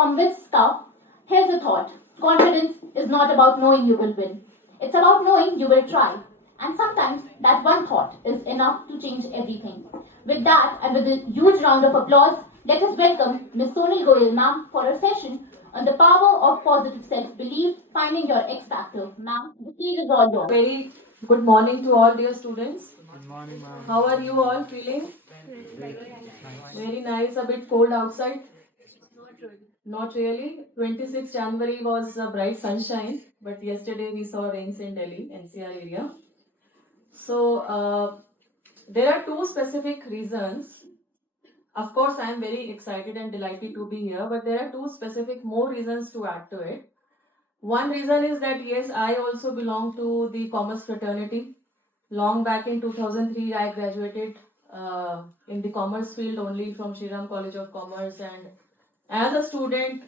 convince stuff, here's a thought. Confidence is not about knowing you will win. It's about knowing you will try. And sometimes that one thought is enough to change everything. With that, and with a huge round of applause, let us welcome Ms. Sonal Goyal ma'am for a session on the power of positive self-belief, finding your X factor. Ma'am, the stage is all yours. Very good morning to all dear students. Good morning, ma'am. How are you all feeling? Very nice. A bit cold outside? Not really. 26th January was a bright sunshine, but yesterday we saw rains in Delhi, NCR area. So there are two specific reasons. Of course, I am very excited and delighted to be here, but there are two specific more reasons to add to it. One reason is that yes, I also belong to the commerce fraternity. Long back in 2003, I graduated in the commerce field only from Shri Ram College of Commerce, and as a student,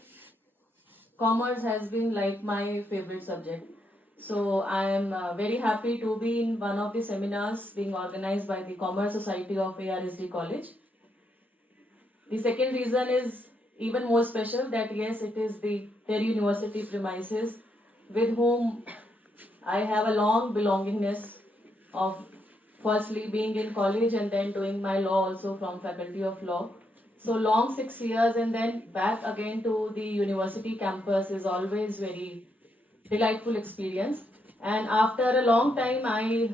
commerce has been like my favorite subject. So I am very happy to be in one of the seminars being organized by the Commerce Society of ARSD College. The second reason is even more special, that yes, it is the Delhi University premises with whom I have a long belongingness of firstly being in college and then doing my law also from Faculty of Law. So long 6 years and then back again to the university campus is always very delightful experience. And after a long time, I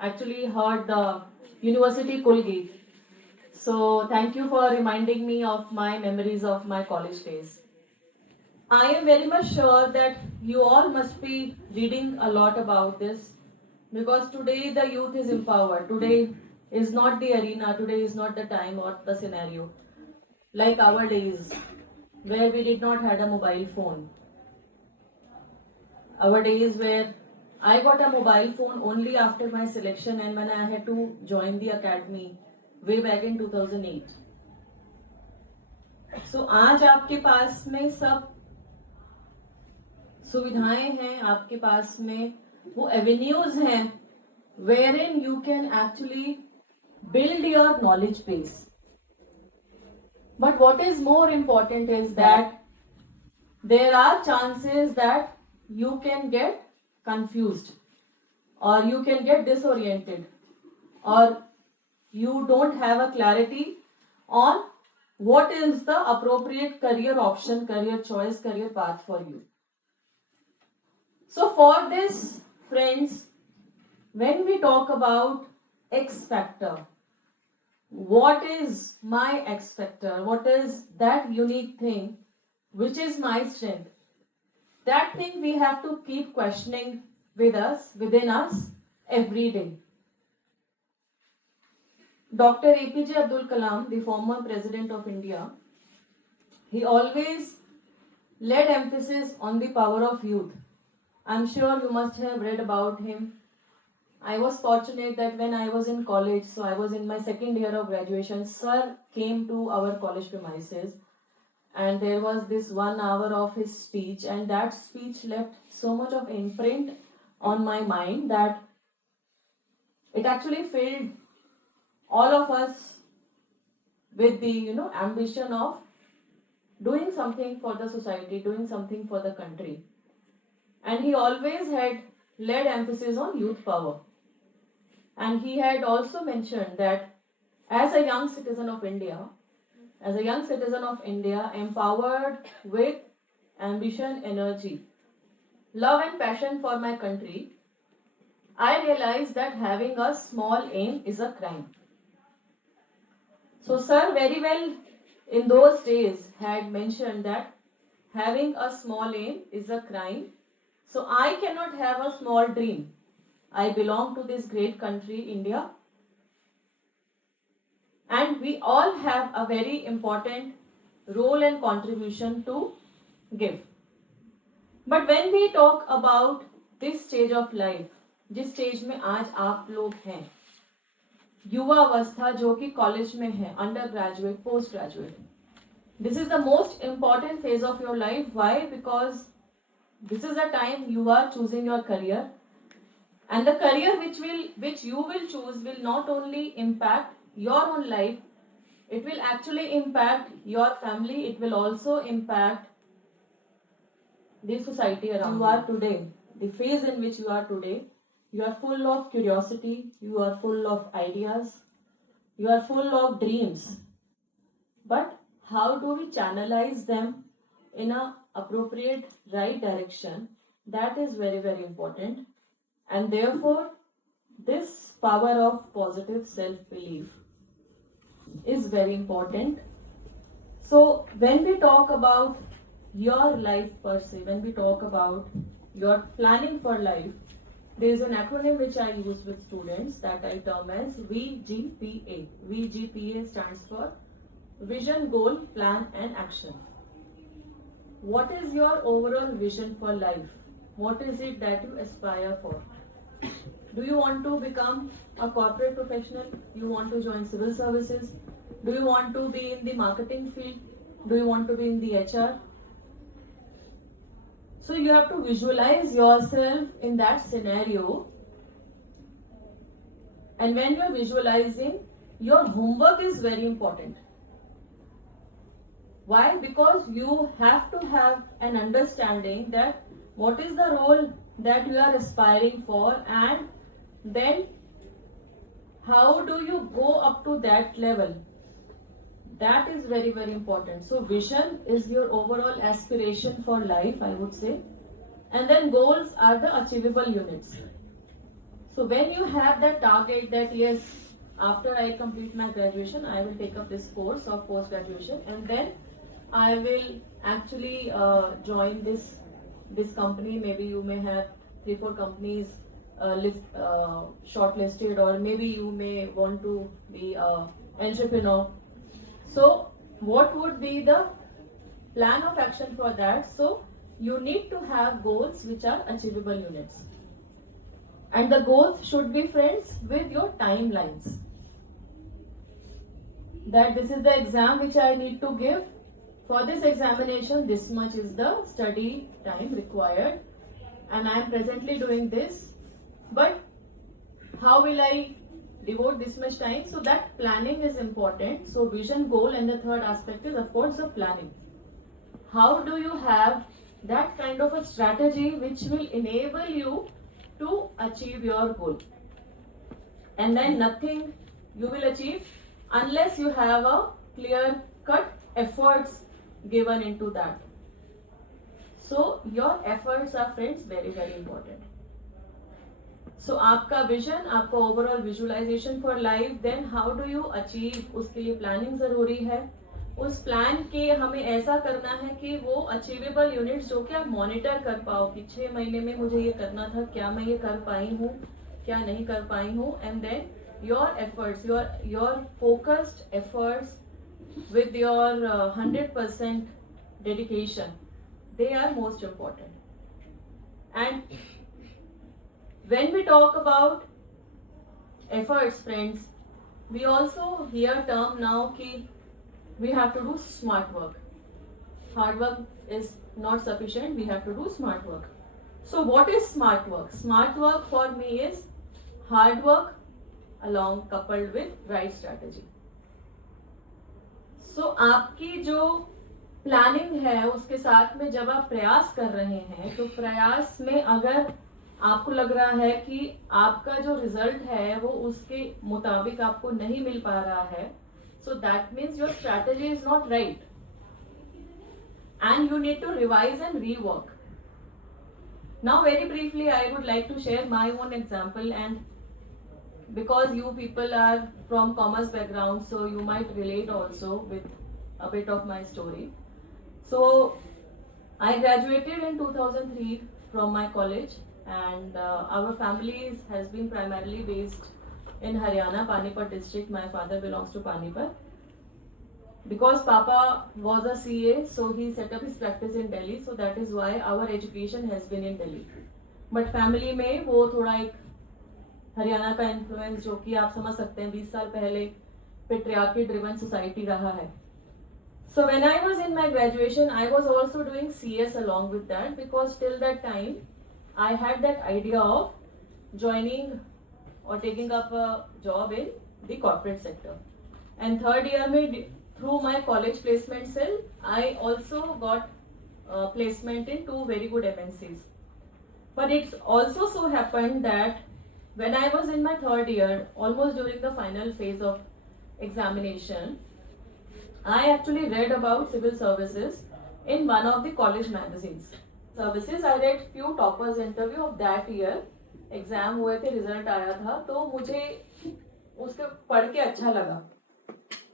actually heard the University Kulgi. So thank you for reminding me of my memories of my college days. I am very much sure that you all must be reading a lot about this, because today the youth is empowered. Today is not the arena, today is not the time or the scenario. Like our days, where we did not have a mobile phone. Our days where I got a mobile phone only after my selection and when I had to join the academy way back in 2008. So आज आपके पास में सब सुविधाएं हैं, आपके पास में वो avenues हैं wherein you can actually build your knowledge base. But what is more important is that there are chances that you can get confused or you can get disoriented or you don't have a clarity on what is the appropriate career option, career choice, career path for you. So for this, friends, when we talk about X factor, what is my X factor? What is that unique thing which is my strength? That thing we have to keep questioning with us, within us, every day. Dr. APJ Abdul Kalam, the former President of India, he always laid emphasis on the power of youth. I'm sure you must have read about him. I was fortunate that when I was in college, so I was in my second year of graduation, Sir came to our college premises and there was this 1 hour of his speech, and that speech left so much of imprint on my mind that it actually filled all of us with the ambition of doing something for the society, doing something for the country. And he always had laid emphasis on youth power. And he had also mentioned that as a young citizen of India, empowered with ambition, energy, love and passion for my country, I realized that having a small aim is a crime. So Sir very well in those days had mentioned that having a small aim is a crime. So I cannot have a small dream. I belong to this great country, India. And we all have a very important role and contribution to give. But when we talk about this stage of life, जिस stage में आज आप लोग हैं, युवा अवस्था जो कि कॉलेज में है, under graduate, post graduate, this is the most important phase of your life. Why? Because this is the time you are choosing your career, and the career which you will choose will not only impact your own life It will actually impact your family. It will also impact the society around you are today. The phase in which you are today, you are full of curiosity, you are full of ideas, you are full of dreams. But how do we channelize them in a appropriate right direction? That is very, very important. And therefore, this power of positive self-belief is very important. So when we talk about your life per se, when we talk about your planning for life, there is an acronym which I use with students that I term as VGPA. VGPA stands for Vision, Goal, Plan and Action. What is your overall vision for life? What is it that you aspire for? Do you want to become a corporate professional? Do you want to join civil services? Do you want to be in the marketing field? Do you want to be in the HR? So you have to visualize yourself in that scenario. And when you are visualizing, your homework is very important. Why? Because you have to have an understanding that what is the role that you are aspiring for, and then how do you go up to that level. That is very, very important. So vision is your overall aspiration for life, I would say. And then goals are the achievable units. So when you have that target that yes, after I complete my graduation, I will take up this course of post-graduation, and then I will actually join this company. Maybe you may have 3-4 companies shortlisted, or maybe you may want to be an entrepreneur. So what would be the plan of action for that? So you need to have goals which are achievable units. And the goals should be, friends, with your timelines. That this is the exam which I need to give. For this examination, this much is the study time required. And I am presently doing this. But how will I devote this much time? So that planning is important. So vision, goal, and the third aspect is, of course, the planning. How do you have that kind of a strategy which will enable you to achieve your goal? And then nothing you will achieve unless you have a clear cut efforts given into that. So your efforts are, friends, very, very important. So आपका vision, आपका overall visualization for life, then how do you achieve, उसके लिए planning जरूरी है. उस plan के हमें ऐसा करना है कि वो अचीवेबल यूनिट्स जो कि आप मॉनिटर कर पाओ कि 6 महीने में मुझे ये करना था, क्या मैं ये कर पाई हूँ, क्या नहीं कर पाई हूँ. And then your efforts, your focused efforts with your 100% dedication, they are most important. And when we talk about efforts, friends, we also hear term now ki we have to do smart work. Hard work is not sufficient, we have to do smart work. So what is smart work? Smart work for me is hard work along coupled with right strategy. So आपकी जो planning है उसके साथ में जब आप प्रयास कर रहे हैं, तो प्रयास में अगर आपको लग रहा है कि आपका जो रिजल्ट है वो उसके मुताबिक आपको नहीं मिल पा रहा है, so that means your strategy is not right and you need to revise and rework. Now very briefly I would like to share my own example, and because you people are from commerce background, so you might relate also with a bit of my story. So I graduated in 2003 from my college, and our family has been primarily based in Haryana, Panipat district. My father belongs to Panipat. Because Papa was a CA, so he set up his practice in Delhi, so that is why our education has been in Delhi. But family में वो थोड़ा एक हरियाणा का influence, जो कि आप समझ सकते हैं 20 साल पहले पेट्रियार्की ड्रिवन सोसाइटी रहा है. So when I was in my graduation, I was also doing CS along with that, because till that time I had that idea of joining or taking up a job in the corporate sector. And third year में through my college placement cell, I also got placement in 2 very good MNCs. But it's also so happened that when I was in my third year, almost during the final phase of examination, I actually read about civil services in one of the college magazines. Services, I read few toppers interview of that year. Exam हुए थे, result आया था, तो मुझे उसके पढ़ के अच्छा लगा.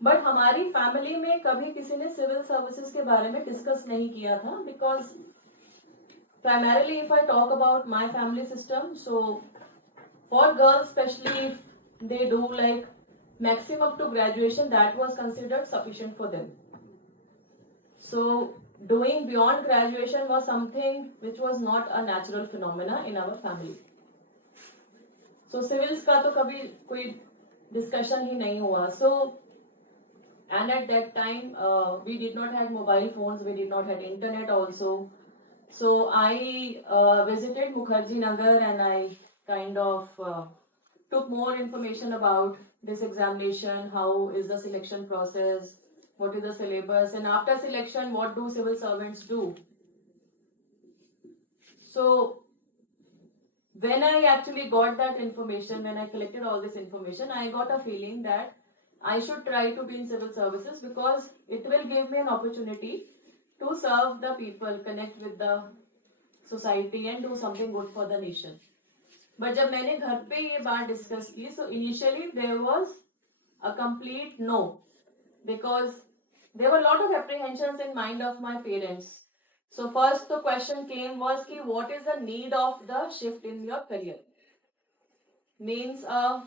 बट हमारी फैमिली में कभी किसी ने सिविल सर्विसेज के बारे में डिस्कस नहीं किया था, because primarily if I talk about my family system, so for girls especially if they do like maximum up to graduation, that was considered sufficient for them. So doing beyond graduation was something which was not a natural phenomena in our family. So civils का तो कभी कोई discussion ही नहीं हुआ. So and at that time we did not have mobile phones, we did not have internet also. So I visited Mukherjee Nagar and I kind of took more information about this examination, how is the selection process, what is the syllabus, and after selection, what do civil servants do. So when I actually got that information, when I collected all this information, I got a feeling that I should try to be in civil services because it will give me an opportunity to serve the people, connect with the society and do something good for the nation. But जब मैंने घर पे ये बात discuss की, so initially there was a complete no, because there were a lot of apprehensions in mind of my parents. So first the question came was कि what is the need of the shift in your career? Means a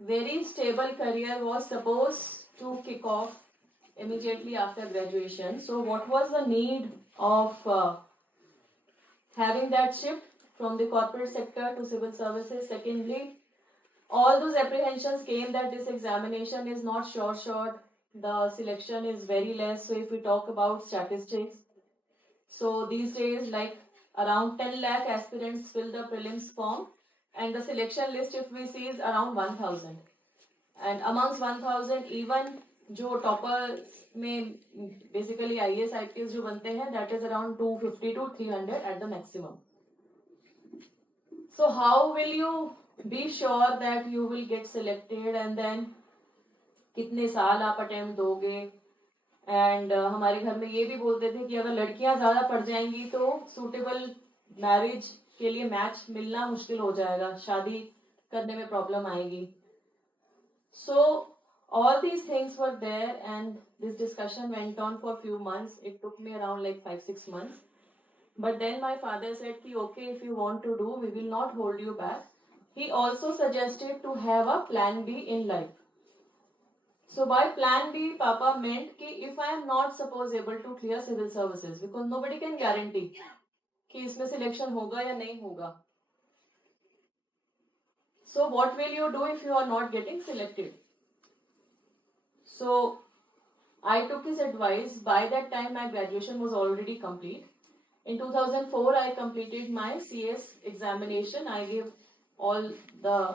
very stable career was supposed to kick off immediately after graduation. So what was the need of having that shift from the corporate sector to civil services? Secondly, all those apprehensions came that this examination is not sure shot, the selection is very less. So if we talk about statistics, so these days like around 10 lakh aspirants fill the prelims form, and the selection list if we see is around 1000, and amongst 1000 even जो topper में basically IAS IPS जो बनते हैं, that is around 250 to 300 at the maximum. So how will you be sure that you will get selected, and then कितने साल आप attempt दोगे? And हमारे घर में ये भी बोलते थे कि अगर लड़कियां ज्यादा पढ़ जाएंगी तो सूटेबल मैरिज के लिए मैच मिलना मुश्किल हो जाएगा, शादी करने में प्रॉब्लम आएगी. So all these things were there, and this discussion went on for few months. It took me around like 5-6 months. But then my father said ki okay, if you want to do, we will not hold you back. He also suggested to have a plan B in life. So by plan B, Papa meant ki if I am not suppose able to clear civil services, because nobody can guarantee कि इसमें selection होगा या नहीं होगा. So what will you do if you are not getting selected? So I took his advice. By that time my graduation was already complete. In 2004 I completed my CS examination. I gave all the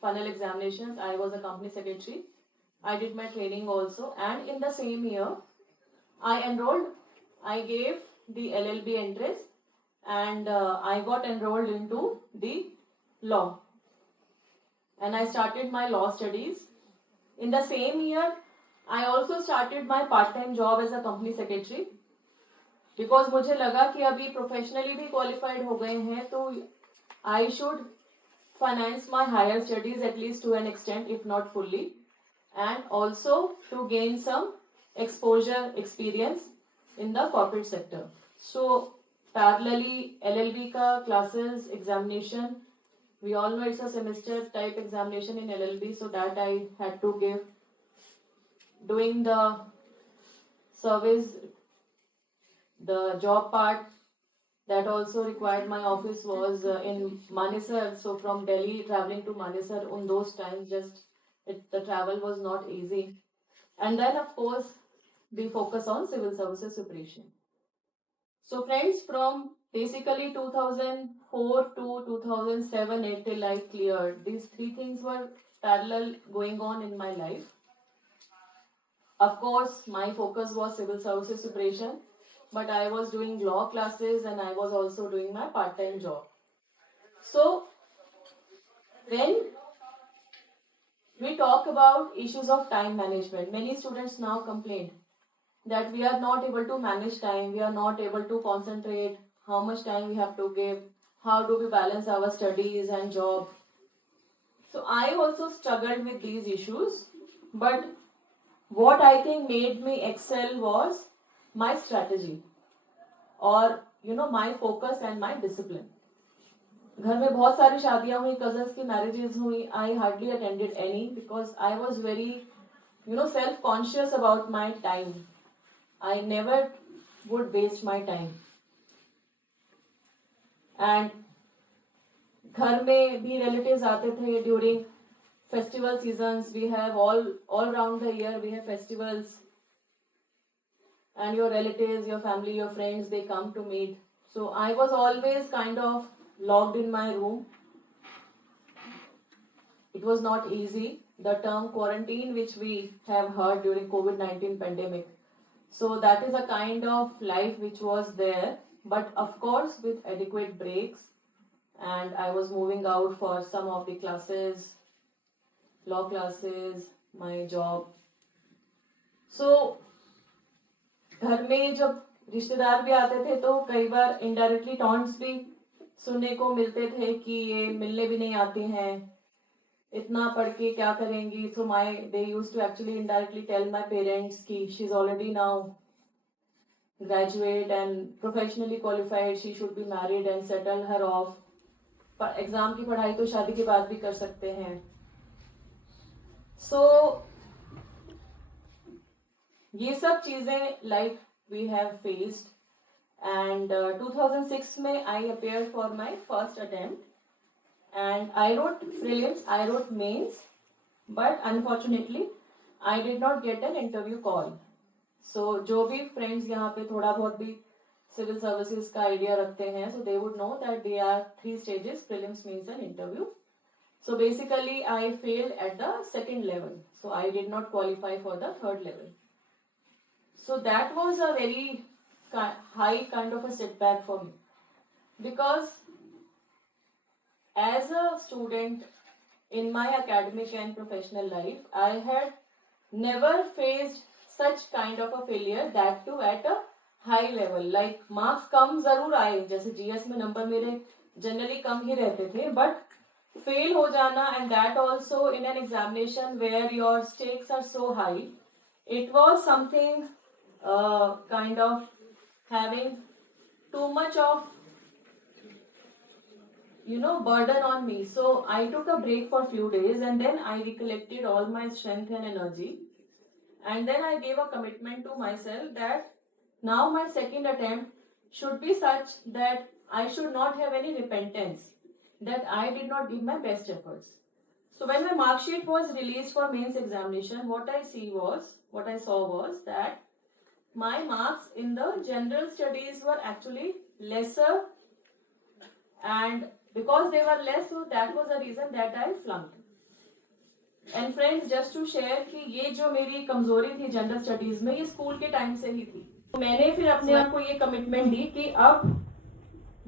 final examinations. I was a company secretary. I did my training also, and in the same year I enrolled. I gave the LLB entrance, and I got enrolled into the law, and I started my law studies. In the same year I also started my part-time job as a company secretary, because मुझे लगा कि अभी professionally भी qualified हो गए हैं तो I should finance my higher studies at least to an extent, if not fully, and also to gain some exposure experience in the corporate sector. So parallelly LLB का classes examination, we all know it's a semester type examination in LLB, so that I had to give. Doing the service, the job part, that also required my office was in Manesar. So from Delhi traveling to Manesar on those times, the travel was not easy. And then of course we focus on civil services preparation. So friends, from basically 2004 to 2007 till I cleared, these three things were parallel going on in my life. Of course, my focus was civil services preparation, but I was doing law classes and I was also doing my part-time job. So when we talk about issues of time management, many students now complain that we are not able to manage time, we are not able to concentrate, how much time we have to give, how do we balance our studies and job. So I also struggled with these issues, but what I think made me excel was my strategy, or my focus and my discipline. घर में बहुत सारी शादियां हुई, cousins की marriages हुई. I hardly attended any because I was very self conscious about my time. I never would waste my time. And घर में भी रिलेटिव्स आते थे during festival seasons. We have all around the year we have festivals, and your relatives, your family, your friends, they come to meet. So I was always kind of locked in my room. It was not easy. The term quarantine, which we have heard during COVID-19 pandemic. So that is a kind of life which was there, but of course with adequate breaks. And I was moving out for some of the classes, law classes, my job. So घर में जब रिश्तेदार भी आते थे तो कई बार indirectly taunts भी सुनने को मिलते थे कि ये मिलने भी नहीं आती हैं, इतना पढ़ के क्या करेंगी. So they used to actually indirectly tell my parents कि she is already now graduate and professionally qualified, she should be married and settle her off. Exam की पढ़ाई तो शादी के बाद भी कर सकते हैं. सो ये सब चीजें like we have faced. And 2006 में I appeared for my first attempt and I wrote prelims, I wrote mains, but unfortunately I did not get an interview call. So जो भी फ्रेंड्स यहाँ पे थोड़ा बहुत भी सिविल सर्विसेज का idea रखते हैं, so they would know that they are 3 stages: prelims, mains and interview. So basically I failed at the second level, so I did not qualify for the third level. So that was a very high kind of a setback for me, because as a student in my academic and professional life, I had never faced such kind of a failure, that too at a high level. Like marks कम जरूर आए, जैसे GS में number मेरे generally कम ही रहते थे, but fail हो जाना, and that also in an examination where your stakes are so high, it was something kind of having too much of burden on me. So I took a break for few days, and then I recollected all my strength and energy, and then I gave a commitment to myself that now my second attempt should be such that I should not have any repentance that I did not give my best efforts. So when my mark sheet was released for mains examination, what I saw was that my marks in the general studies were actually lesser, and because they were less, so that was the reason that I flunked. And friends, just to share कि ये जो मेरी कमजोरी थी general studies में, ये school के time से ही थी. मैंने फिर अपने आप को ये कमिटमेंट दी कि अब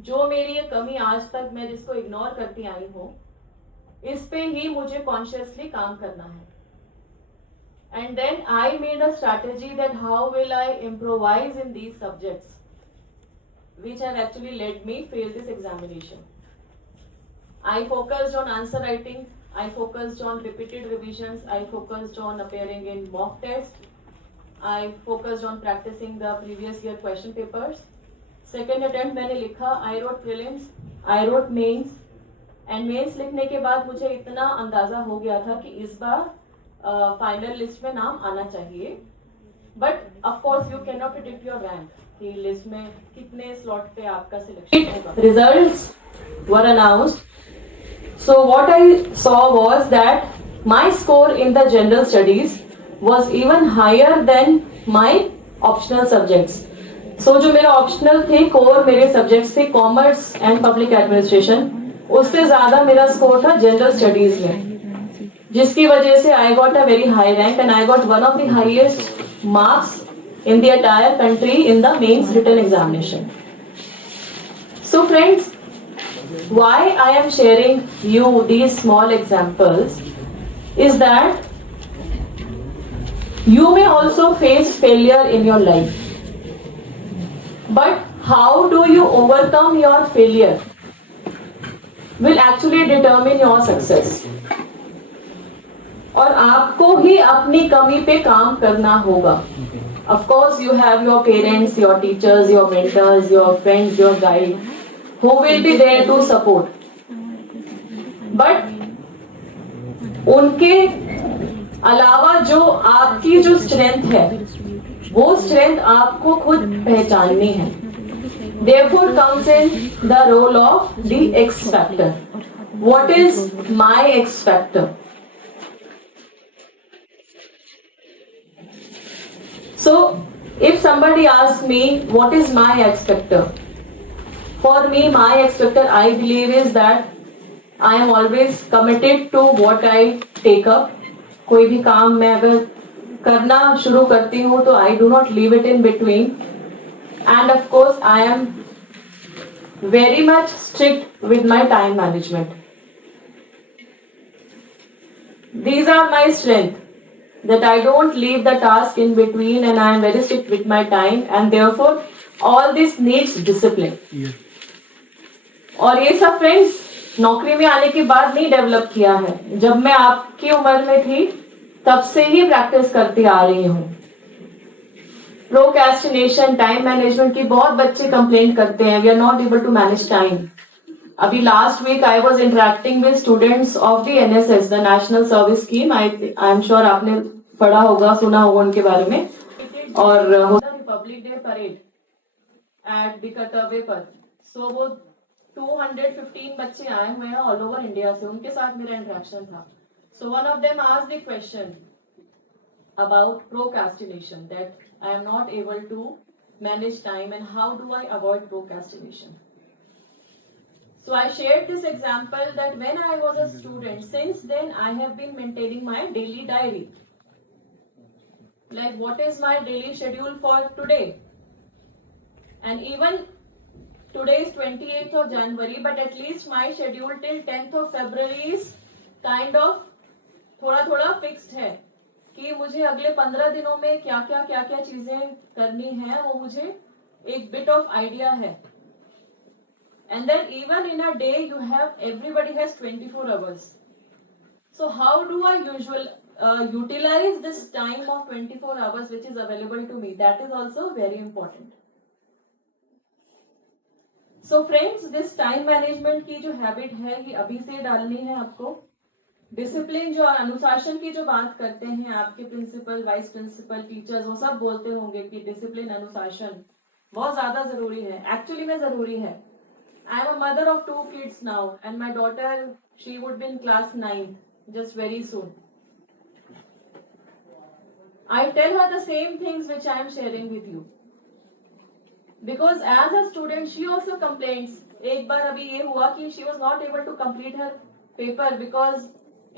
जो मेरी ये कमी आज तक मैं जिसको इग्नोर करती आई हूँ, इस पे ही मुझे कॉन्शियसली काम करना है. And then I made a strategy that how will I improvise in these subjects, which have actually led me fail this examination. I focused on answer writing, I focused on repeated revisions, I focused on appearing in mock test, I focused on practicing the previous year question papers. Second attempt मैंने लिखा, I wrote prelims, I wrote mains, and mains लिखने के बाद मुझे इतना अंदाजा हो गया था कि इस बार फाइनल लिस्ट में नाम आना चाहिए. But of course you can not predict your rank कि लिस्ट में कितने स्लॉट पे आपका सिलेक्शन होगा. Results were announced. So what I saw was that my score in the general studies was even higher than my optional subjects. So जो मेरा optional थे, core मेरे सब्जेक्ट्स थे कॉमर्स एंड पब्लिक एडमिनिस्ट्रेशन, उससे ज्यादा मेरा score था general studies में, जिसकी वजह से I got a very high rank and I got one of the highest marks in the entire country in the mains written examination. So friends, why I am sharing you these small examples is that you may also face failure in your life. But how do you overcome your failure will actually determine your success. और आपको ही अपनी कमी पे काम करना होगा. Of course, you have your parents, your teachers, your mentors, your friends, your guide, who will be there to support. But उनके अलावा जो आपकी जो स्ट्रेंथ है, वो स्ट्रेंथ आपको खुद पहचाननी है. Therefore comes in the role of the X factor. What is my X factor? So, if somebody asks me, what is my X factor? For me, my X factor, I believe, is that I am always committed to what I take up. कोई भी काम मैं अगर करना शुरू करती हूँ तो I do not leave it in between. And of course, I am very much strict with my time management. These are my strength, that I don't leave the task in between and I am very strict with my time, and therefore all this needs discipline. और ये सब friends नौकरी में आने के बाद नहीं develop किया है. जब मैं आपकी उम्र में थी तब से ही प्रैक्टिस करती आ रही हूँ. प्रोक्रेस्टिनेशन, टाइम मैनेजमेंट की बहुत बच्चे कंप्लेंट करते हैं, we are not able to manage time. अभी last week I was interacting with students of the NSS, the National Service Scheme. I am sure आपने पढ़ा होगा, सुना होगा उनके बारे में. और Republic Day parade at the Kartavya Path. सो वो 215 बच्चे आए हुए हैं ऑल ओवर इंडिया से, उनके साथ मेरा इंटरेक्शन था. So one of them asked the question about procrastination, that I am not able to manage time and how do I avoid procrastination. So I shared this example that when I was a student, since then I have been maintaining my daily diary. Like what is my daily schedule for today? And even today is 28th of January, but at least my schedule till 10th of February is kind of थोड़ा fixed है कि मुझे अगले 15 दिनों में क्या क्या चीजें करनी है, वो मुझे एक बिट ऑफ आइडिया है. And then even in a day you have, everybody has 24 hours. So how do I utilize this time of 24 hours which is available to me? That is also very important. So friends, this time management की जो habit है ये अभी से डालनी है आपको. Discipline जो अनुशासन की जो बात करते हैं, आपके प्रिंसिपल, वाइस प्रिंसिपल, टीचर्स, वो सब बोलते होंगे कि डिसिप्लिन, अनुशासन बहुत ज्यादा जरूरी है. एक्चुअली में जरूरी है. I am a mother of 2 kids now and my daughter, she would be in class 9th just very soon. I tell her the same things which I am sharing with you, because as a student she also complains. एक बार अभी ये हुआ कि she was not able to complete her paper because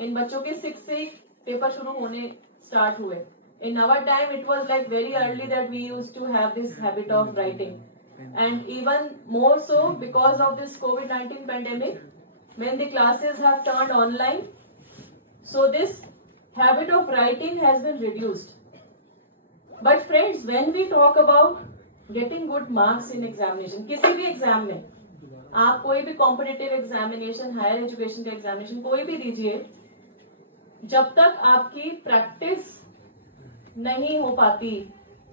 इन बच्चों के 6 से paper शुरू होने स्टार्ट हुए. In our time it was like very early that we used to have this habit of writing, and even more so because of this COVID-19 pandemic, when the classes have turned online, so this habit of writing has been reduced. But friends, when we talk about getting good marks in examination, किसी भी exam में, आप कोई भी competitive examination, higher education का examination कोई भी दीजिए, जब तक आपकी प्रैक्टिस नहीं हो पाती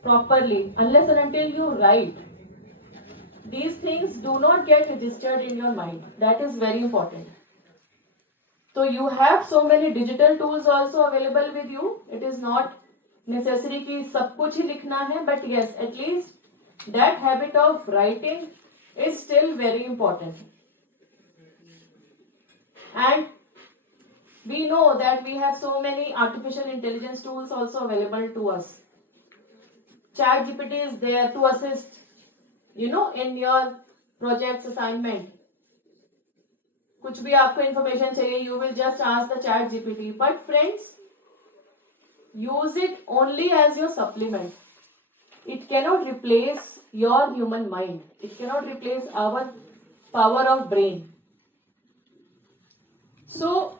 properly, unless and until you write, these things do not get registered in your mind. That is very important. So you have so many digital tools also available with you. It is not necessary कि सब कुछ ही लिखना है, but yes, at least that habit of writing is still very important. And we know that we have so many artificial intelligence tools also available to us. ChatGPT is there to assist, in your projects assignment. कुछ भी आपको information चाहिए, you will just ask the ChatGPT. But friends, use it only as your supplement. It cannot replace your human mind. It cannot replace our power of brain. So,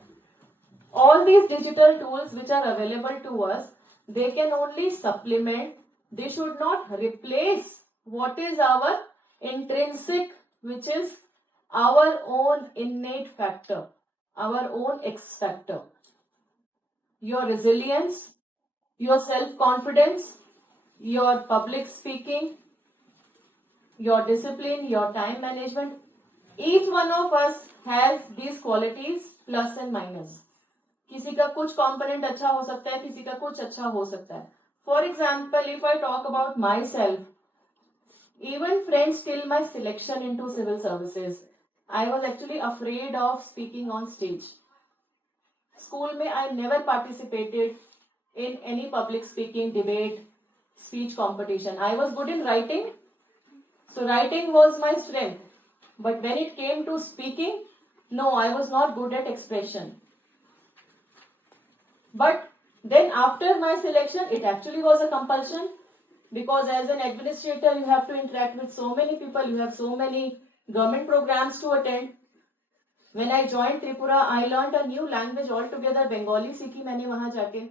all these digital tools which are available to us, they can only supplement. They should not replace what is our intrinsic, which is our own innate factor, our own X factor. Your resilience, your self-confidence, your public speaking, your discipline, your time management. Each one of us has these qualities, plus and minus. किसी का कुछ component अच्छा हो सकता है, किसी का कुछ अच्छा हो सकता है. For example, if I talk about my self, even friends till my selection into civil services, I was actually afraid of speaking on stage. School mein I never participated in any public speaking, debate, speech competition. I was good in writing, so writing was my strength. But when it came to speaking, no, I was not good at expression. But then after my selection, it actually was a compulsion, because as an administrator, you have to interact with so many people, you have so many government programs to attend. When I joined Tripura, I learned a new language altogether. Bengali सीखी मैंने वहाँ जाके.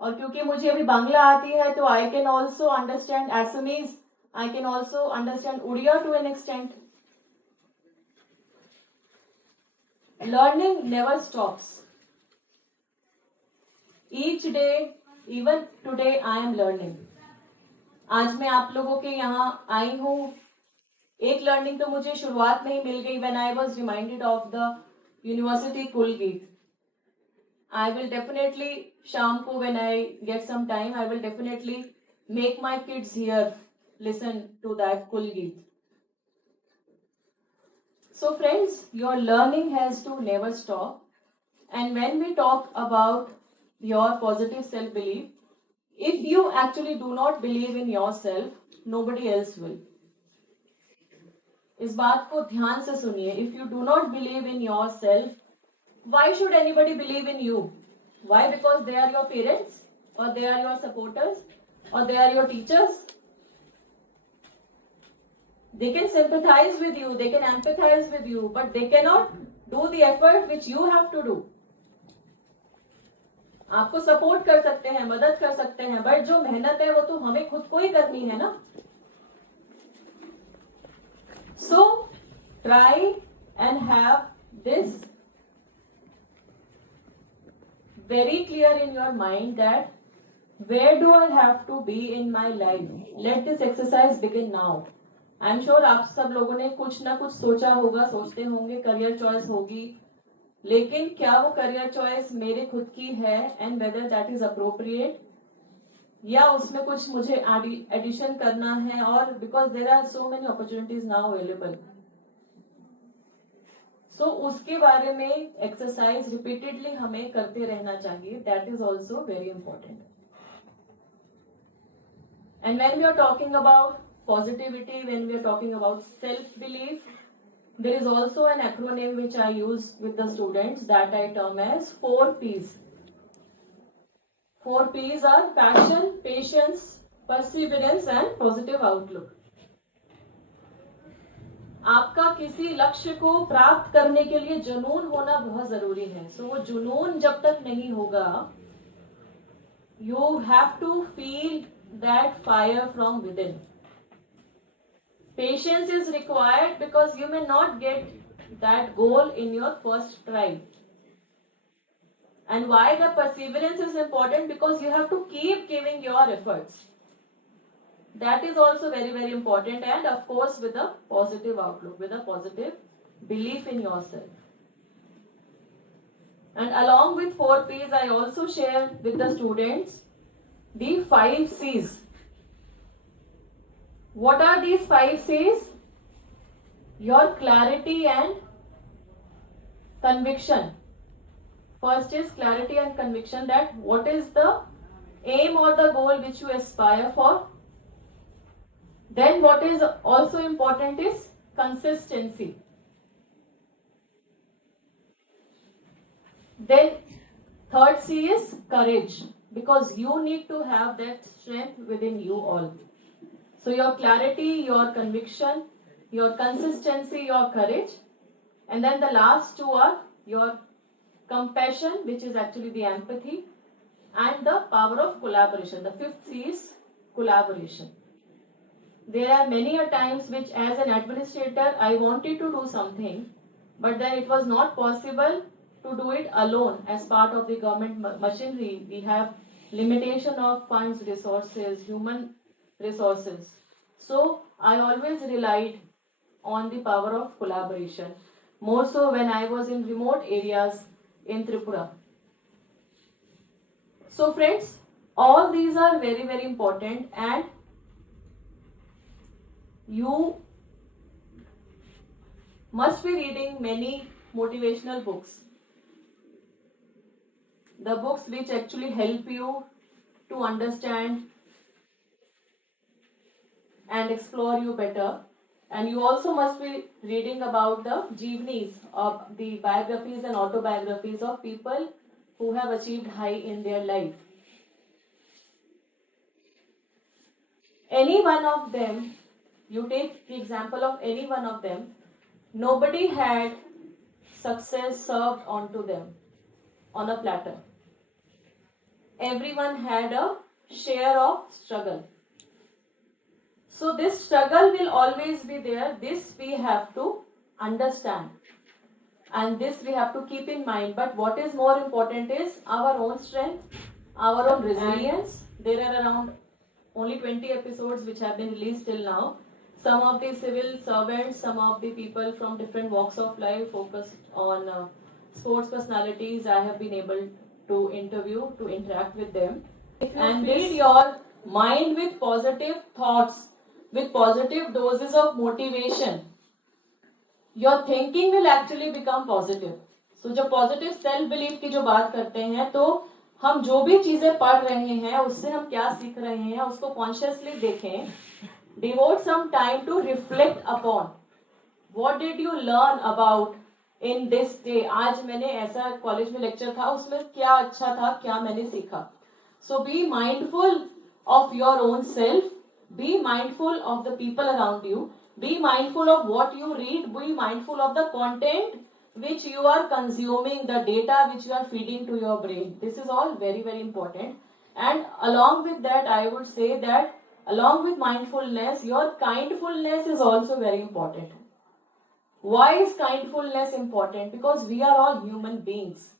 और क्योंकि मुझे अभी बांग्ला आती है, तो I can also understand Assamese. I can also understand Udiya to an extent. Learning never stops. Each day, even today, I am learning. आज मैं आप लोगों के यहाँ आई हूँ. एक लर्निंग तो मुझे शुरुआत में ही मिल गई when I was reminded of the University Kulgeet. I will definitely, शाम को when I get some time, I will definitely make my kids here listen to that Kulgeet. So friends, your learning has to never stop. And when we talk about your positive self-belief, if you actually do not believe in yourself, nobody else will. इस बात को ध्यान से सुनिए. If you do not believe in yourself, why should anybody believe in you? Why? Because they are your parents, or they are your supporters, or they are your teachers. They can sympathize with you, they can empathize with you, but they cannot do the effort which you have to do. आपको support कर सकते हैं, मदद कर सकते हैं, but जो मेहनत है वो तो हमें खुद को ही करनी है ना. So try and have this very clear in your mind that where do I have to be in my life? Let this exercise begin now. I am sure आप सब लोगों ने कुछ ना कुछ सोचा होगा, सोचते होंगे, करियर चॉइस होगी, लेकिन क्या वो करियर चॉइस मेरे खुद की है and whether that is appropriate, या उसमें कुछ मुझे एडिशन करना है, और because there are so many opportunities now available. So उसके बारे में एक्सरसाइज रिपीटेडली हमें करते रहना चाहिए. That is also very important. And when we are talking about positivity, when we are talking about self-belief, there is also an acronym which I use with the students that I term as 4 P's. 4 P's are passion, patience, perseverance and positive outlook. आपका किसी लक्ष्य को प्राप्त करने के लिए जुनून होना बहुत जरूरी है. सो वो जुनून जब तक नहीं होगा, you have to feel that fire from within. Patience is required because you may not get that goal in your first try. And why the perseverance is important? Because you have to keep giving your efforts. That is also very, very important, and of course with a positive outlook, with a positive belief in yourself. And along with 4 P's, I also share with the students the 5 C's. What are these 5 C's? Your clarity and conviction. First is clarity and conviction, that what is the aim or the goal which you aspire for. Then what is also important is consistency. Then third C is courage, because you need to have that strength within you all. So your clarity, your conviction, your consistency, your courage, and then the last two are your compassion, which is actually the empathy, and the power of collaboration. The fifth C is collaboration. There are many a times which as an administrator I wanted to do something, but then it was not possible to do it alone. As part of the government machinery, we have limitation of funds, resources, human resources. So I always relied on the power of collaboration, more so when I was in remote areas in Tripura. So friends, all these are very, very important, and you must be reading many motivational books. The books which actually help you to understand and explore you better. And you also must be reading about the jeevnis, of the biographies and autobiographies of people who have achieved high in their life. Any one of them, you take the example of any one of them, nobody had success served onto them on a platter. Everyone had a share of struggle. So this struggle will always be there. This we have to understand, and this we have to keep in mind. But what is more important is our own strength, our own resilience. There are around only 20 episodes which have been released till now. Some of the civil servants, some of the people from different walks of life focused on sports personalities, I have been able to interview, to interact with them. And feed your mind with positive thoughts, with positive doses of motivation, your thinking will actually become positive. So जब positive self belief की जो बात करते हैं, तो हम जो भी चीजें पढ़ रहे हैं उससे हम क्या सीख रहे हैं उसको कॉन्शियसली देखें. Devote some time to reflect upon what did you learn about in this day. आज मैंने ऐसा कॉलेज में लेक्चर था, उसमें क्या अच्छा था, क्या मैंने सीखा. So be mindful of your own self, be mindful of the people around you, be mindful of what you read, be mindful of the content which you are consuming, the data which you are feeding to your brain. This is all very, very important. And along with that, I would say that along with mindfulness, your kindfulness is also very important. Why is kindfulness important? Because we are all human beings.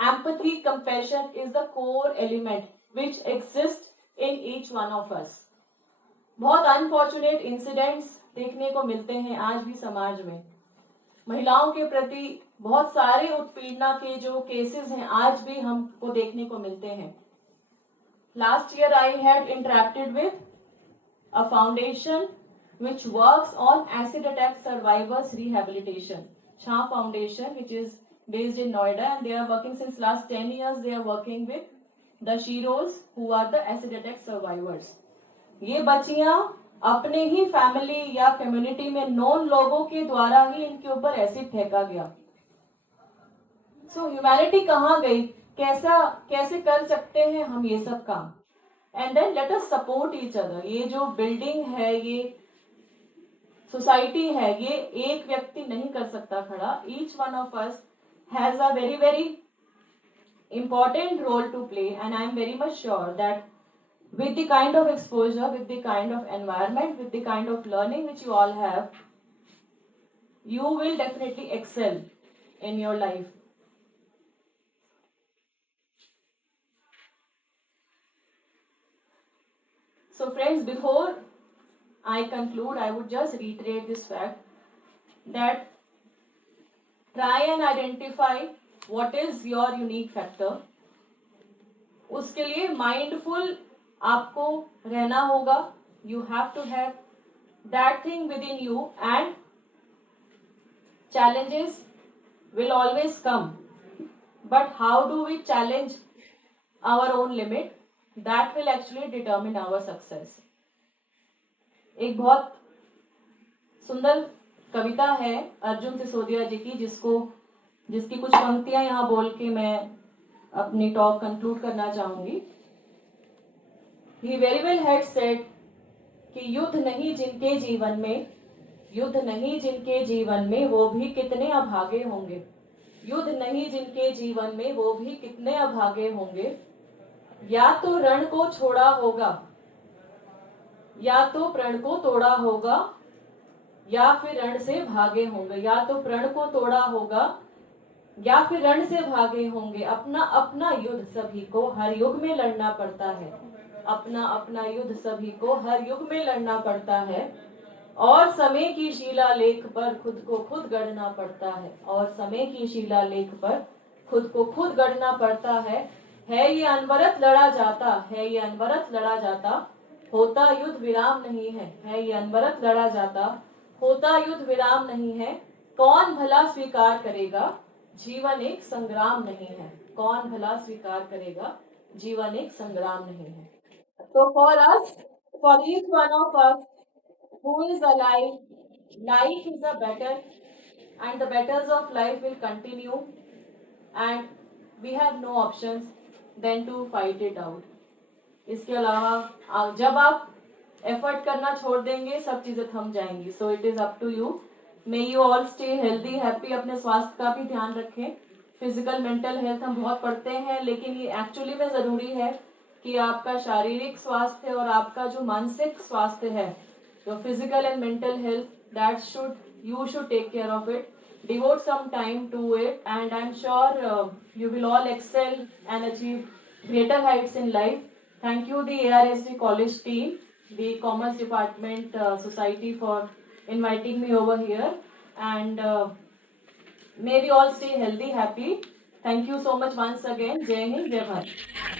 Empathy, compassion is the core element which exists in each one of us. बहुत unfortunate incidents देखने को मिलते हैं आज भी समाज में. महिलाओं के प्रति बहुत सारे उत्पीड़ना के जो केसेस हैं आज भी हमको देखने को मिलते हैं. Last year I had interacted with a foundation which works on acid attack survivors rehabilitation. Shah Foundation, which is based in Noida, and they are working since last 10 years. They are working with the Sheros who are the acid attack survivors. ये बच्चियां अपने ही family या community में non लोगों के द्वारा ही इनके ऊपर एसिड फेंका गया. सो ह्यूमैनिटी कहाँ गई? कैसे कर सकते हैं हम ये सब काम? And then let us support each other. ये जो बिल्डिंग है, ये सोसाइटी है, ये एक व्यक्ति नहीं कर सकता खड़ा. Each one of us has a very very important role to play, and I am very much sure that with the kind of exposure, with the kind of environment, with the kind of learning which you all have, you will definitely excel in your life. So friends, before I conclude, I would just reiterate this fact that try and identify what is your unique factor. उसके लिए mindful आपको रहना होगा. You have to have that thing within you, and challenges will always come. But how do we challenge our own limit? That will actually determine our success. एक बहुत सुंदर कविता है अर्जुन सिसोदिया जी की, जिसकी कुछ पंक्तियां यहाँ बोल के मैं अपनी टॉक कंक्लूड करना चाहूंगी. He very well had said कि युद्ध नहीं जिनके जीवन में, युद्ध नहीं जिनके जीवन में वो भी कितने अभागे होंगे, युद्ध नहीं जिनके जीवन में वो भी कितने अभागे होंगे. या तो रण को छोड़ा होगा, या तो प्रण को तोड़ा होगा, या फिर रण से भागे होंगे. या तो प्रण को तोड़ा होगा या फिर रण से भागे होंगे. अपना अपना युद्ध सभी को हर युग में लड़ना पड़ता है. अपना अपना युद्ध सभी को हर युग में लड़ना पड़ता है. और समय की शिलालेख पर खुद को खुद गढ़ना पड़ता है. और समय की शिलालेख पर खुद को खुद गढ़ना पड़ता है. ये अनवरत लड़ा जाता, है ये अनवरत लड़ा जाता, होता युद्ध विराम नहीं है ये अनवरत लड़ा जाता, होता युद्ध विराम नहीं है. कौन भला स्वीकार करेगा, जीवन एक संग्राम नहीं है. कौन भला स्वीकार करेगा, जीवन एक संग्राम नहीं है. So for us, for each one of us who is alive, life is a battle and the battles of life will continue and we have no options than to fight it out. इसके अलावा जब आप effort करना छोड़ देंगे सब चीजें थम जाएंगी. So it is up to you. May you all stay healthy happy. अपने स्वास्थ्य का भी ध्यान रखें. फिजिकल मेंटल हेल्थ हम बहुत पढ़ते हैं लेकिन ये एक्चुअली में जरूरी है कि आपका शारीरिक स्वास्थ्य और आपका जो मानसिक स्वास्थ्य है, जो physical and mental health, that you should take care of it. Devote some time to it and I'm sure you will all excel and achieve greater heights in life. Thank you the ARSD college team, the Commerce Department Society for inviting me over here and may we all stay healthy, happy. Thank you so much once again. Jai Hind, Jai Bharat.